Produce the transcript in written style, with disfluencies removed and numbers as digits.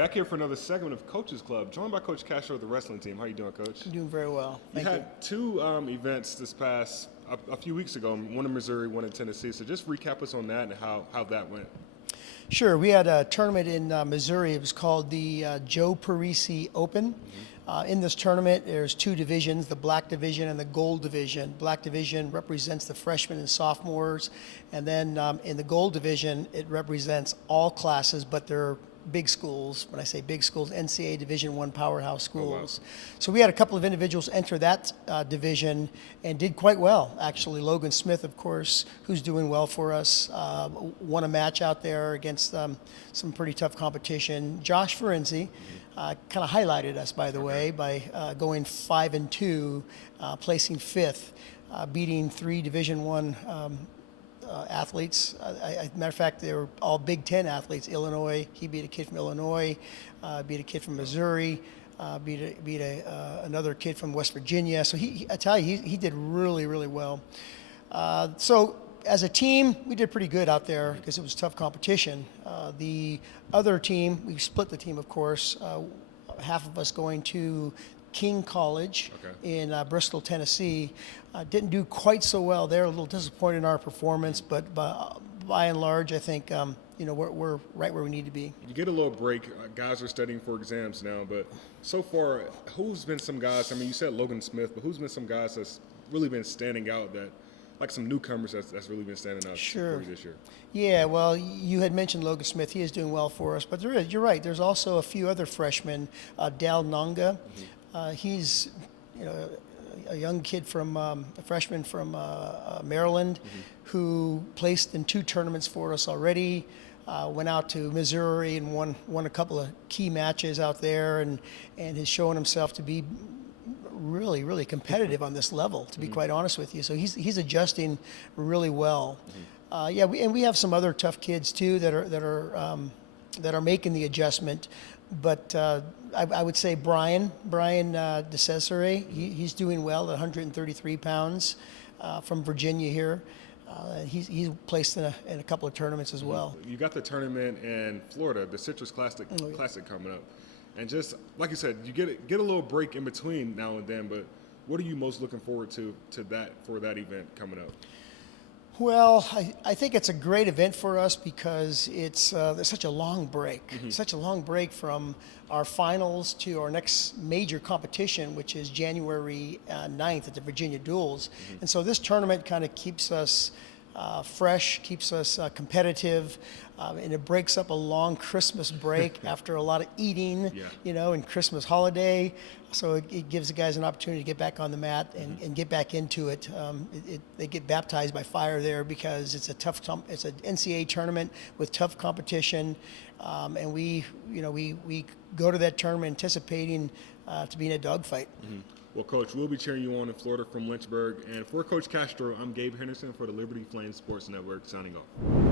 Back here for another segment of Coach's Club, joined by Coach Castro of the wrestling team. How you doing, Coach? I'm doing very well. Thank you. You had two events this past, a few weeks ago, one in Missouri, one in Tennessee. So just recap us on that and how that went. Sure. We had a tournament in Missouri. It was called the Joe Parisi Open. In this tournament, there's two divisions, the black division and the gold division. Black division represents the freshmen and sophomores. And then in the gold division, it represents all classes, but they're big schools. When I say big schools, NCAA Division I powerhouse schools. Oh, wow. So we had a couple of individuals enter that division and did quite well, actually. Logan Smith, of course, who's doing well for us, won a match out there against some pretty tough competition. Josh Ferenzi kind of highlighted us, by the way, by going 5-2, placing fifth, beating three Division I athletes. Matter of fact, they were all Big Ten athletes. Illinois, he beat a kid from Illinois, beat a kid from Missouri, beat another kid from West Virginia. So I tell you, he did really, really well. So as a team, we did pretty good out there because it was tough competition. The other team, we split the team, of course. Half of us going to King College in Bristol, Tennessee. Didn't do quite so well there. A little disappointed in our performance, but by and large, I think we're right where we need to be. You get a little break. Guys are studying for exams now, but so far, who's been some guys? I mean, you said Logan Smith, but who's been some guys that's really been standing out, that like some newcomers that's really been standing out for you this year? Yeah, well, you had mentioned Logan Smith. He is doing well for us, but you're right. There's also a few other freshmen. Dal Nanga, he's a young kid from a freshman from Maryland, who placed in two tournaments for us already. Went out to Missouri and won a couple of key matches out there, and has shown himself to be really, really competitive on this level, to be quite honest with you. So he's adjusting really well. We have some other tough kids too that are making the adjustment. But I would say Brian DeCesare, he's doing well at 133 pounds from Virginia here. He's placed in a couple of tournaments as well. You got the tournament in Florida, the Citrus Classic coming up. And just like you said, you get a little break in between now and then, but what are you most looking forward to for that event coming up? Well, I think it's a great event for us because there's such a long break, such a long break from our finals to our next major competition, which is January 9th at the Virginia Duels. And so this tournament kind of keeps us fresh, keeps us competitive, and it breaks up a long Christmas break after a lot of eating, and Christmas holiday. So it gives the guys an opportunity to get back on the mat and get back into it. They get baptized by fire there because it's it's an NCAA tournament with tough competition, and we go to that tournament anticipating to be in a dogfight. Well, Coach, we'll be cheering you on in Florida from Lynchburg. And for Coach Castro, I'm Gabe Henderson for the Liberty Flames Sports Network, signing off.